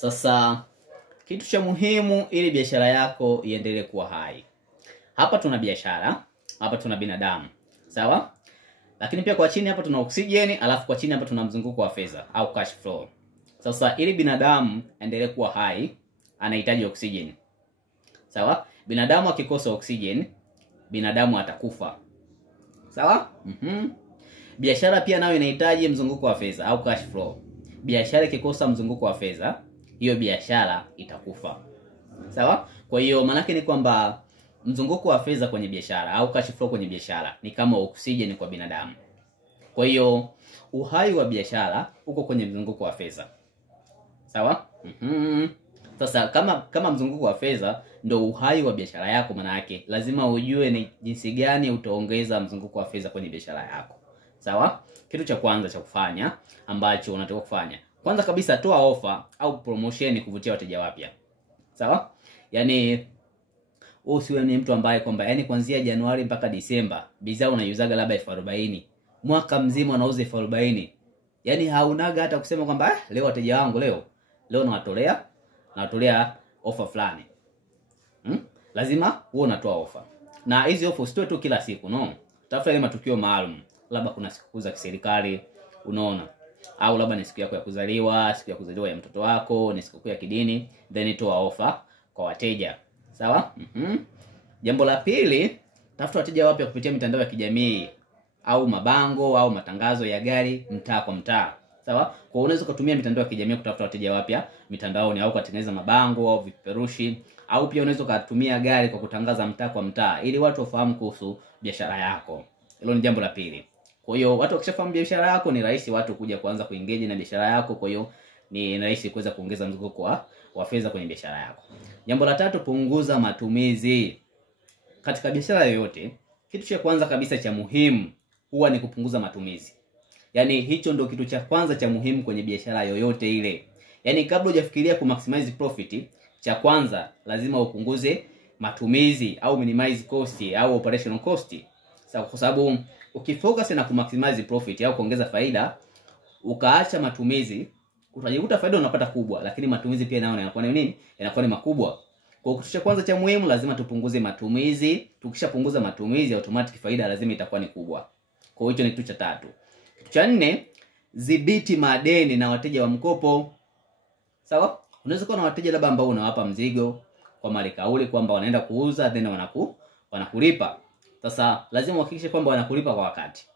Sasa kitu cha muhimu ili biashara yako iendelee kuwa hai. Hapa tuna biashara, hapa tuna binadamu. Sawa? Lakini pia kwa chini hapa tuna oksijeni, alafu kwa chini hapa tuna mzunguko wa fedha au cash flow. Sasa ili binadamu endelee kuwa hai, anahitaji oksijeni. Sawa? Binadamu akikosa oksijeni, binadamu atakufa. Sawa? Biashara pia nayo inahitaji mzunguko wa fedha au cash flow. Biashara ikikosa mzunguko wa fedha, hiyo biashara itakufa. Sawa? Kwa hiyo maana yake ni kwamba mzunguko wa fedha kwenye biashara au cash flow kwenye biashara ni kama oksijeni kwa binadamu. Kwa hiyo uhai wa biashara uko kwenye mzunguko wa fedha. Sawa? Sasa kama mzunguko wa fedha ndio uhai wa biashara yako, maana yake lazima ujue ni jinsi gani utaongeza mzunguko wa fedha kwenye biashara yako. Sawa? Kitu cha kwanza cha kufanya ambacho unataka kufanya, kwanza kabisa toa ofa au promotion kuvutia wateja wapya. Sawa? Yaani usiwe ni mtu ambaye kwamba yani kuanzia Januari mpaka Disemba bidhaa unaiuzaga labda 40,000, mwaka mzima unauza 40,000. Yaani haunaga hata kusema kwamba leo wateja wangu leo nawatolea ofa fulani. Lazima uwe unatoa ofa. Na hizi ofa usitoe tu kila siku, no. Tafuta ile matukio maalum. Labda kuna siku za kiserikali, unaona. Au labda ni siku yako ya kuzaliwa, siku ya kuzaliwa ya mtoto wako, ni siku ya kidini, then toa ofa kwa wateja. Sawa? Jambo la pili, tafuta wateja wapya kupitia mitandao ya kijamii au mabango au matangazo ya gari mtaa kwa mtaa. Sawa? Kwa unaweza kutumia mitandao ya kijamii kutafuta wateja wapya mitandaoni, au kutengeneza mabango au vipeperushi, au pia unaweza kutumia gari kwa kutangaza mtaa kwa mtaa ili watu wafahamu kuhusu biashara yako. Hilo ni jambo la pili. Kwa hiyo watu wakishafahamu biashara yako ni rahisi watu kuja kuanza kuengage na biashara yako, kwa hiyo ni rahisi kuweza kuongeza mzunguko wa fedha kwenye biashara yako. Jambo la tatu, punguza matumizi. Katika biashara yoyote, kitu cha kwanza kabisa cha muhimu huwa ni kupunguza matumizi. Yaani hicho ndio kitu cha kwanza cha muhimu kwenye biashara yoyote ile. Yaani kabla hujafikiria ku maximize profit, cha kwanza lazima upunguze matumizi au minimize cost au operational cost. Sawa, kwa sababu ukifocus na ku maximize profit au kuongeza faida, ukaacha matumizi, utajikuta faida unapata kubwa, lakini matumizi pia nayo yanakuwa ni nini? Yanakuwa ni makubwa. Kwa kitu cha kwanza cha muhimu lazima tupunguze matumizi. Tukishapunguza matumizi, automatic faida lazima itakuwa ni kubwa. Kwa hiyo hicho ni kitu cha tatu. Kitu cha nne, dhibiti madeni na wateja wa mkopo. Sawa? Unaweza kuwa na wateja labda ambao unawapa mzigo kwa mali kauli kwamba wanaenda kuuza, then wanakulipa. Sasa lazima uhakikishe kwamba wanakulipa kwa wakati.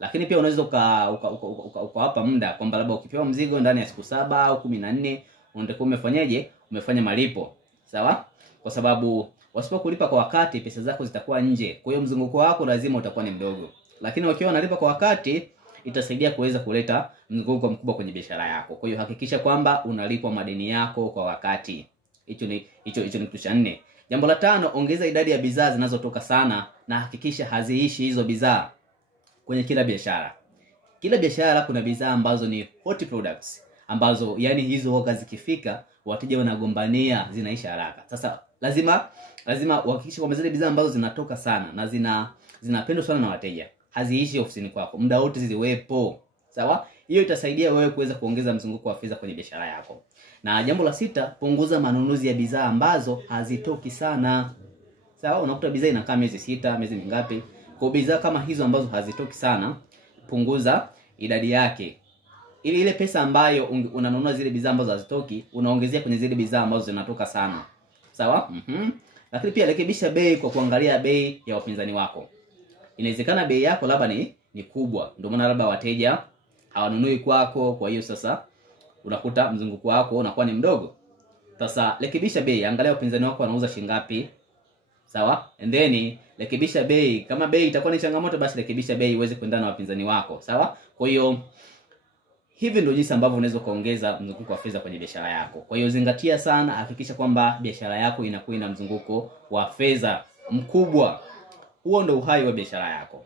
Lakini pia unaweza ukawapa muda kwamba labda ukipewa mzigo ndani ya siku 7 au 14 unatakiwa umefanyaje? Umefanya malipo. Sawa? Kwa sababu wasipokulipa kwa wakati pesa zako zitakuwa nje. Kwa hiyo mzunguko wako lazima utakuwa ni mdogo. Lakini wakiwa wanalipa kwa wakati itasaidia kuweza kuleta mzunguko mkubwa kwenye biashara yako. Kwa hiyo hakikisha kwamba unalipwa madeni yako kwa wakati. Hicho ni kitu cha 4. Jambo la 5, ongeza idadi ya bidhaa zinazotoka sana na hakikisha haziishi hizo bidhaa kwenye kila biashara. Kila biashara kuna bidhaa ambazo ni hot products, ambazo yani hizo hoga zikifika wateja wanagombania, zinaisha haraka. Sasa lazima uhakikishe kwamba zile bidhaa ambazo zinatoka sana na zinapendwa sana na wateja haziishi ofisini kwako, muda wote ziwepo. Sawa? Hiyo itasaidia wewe kuweza kuongeza mzunguko wa fedha kwenye biashara yako. Na jambo la 6, punguza manunuzi ya bidhaa ambazo hazitoki sana. Sawa? Unakuta bidhaa inakaa miezi 6, miezi mingapi. Kwa bidhaa kama hizo ambazo hazitoki sana, punguza idadi yake. Ili ile pesa ambayo unanunua zile bidhaa ambazo hazitoki, unaongezea kwenye zile bidhaa ambazo zinatoka sana. Sawa? Lakini pia rekebisha bei kwa kuangalia bei ya wapinzani wako. Inawezekana bei yako labda ni kubwa, ndio maana labda wateja hawanunui kwako, kwa hiyo sasa unakuta mzunguko wako unakuwa ni mdogo. Sasa rekebisha bei, angalia wapinzani wako wanauza shilingi ngapi. Sawa? And then rekebisha bei. Kama bei itakuwa ni changamoto, basi rekebisha bei iweze kuendana na wapinzani wako. Sawa? Kwa hiyo hivi ndio jinsi ambavyo unaweza kuongeza mzunguko wa fedha kwenye biashara yako. Kwa hiyo zingatia sana, hakikisha kwamba biashara yako inakuwa ina mzunguko wa fedha mkubwa. Huo ndio uhai wa biashara yako.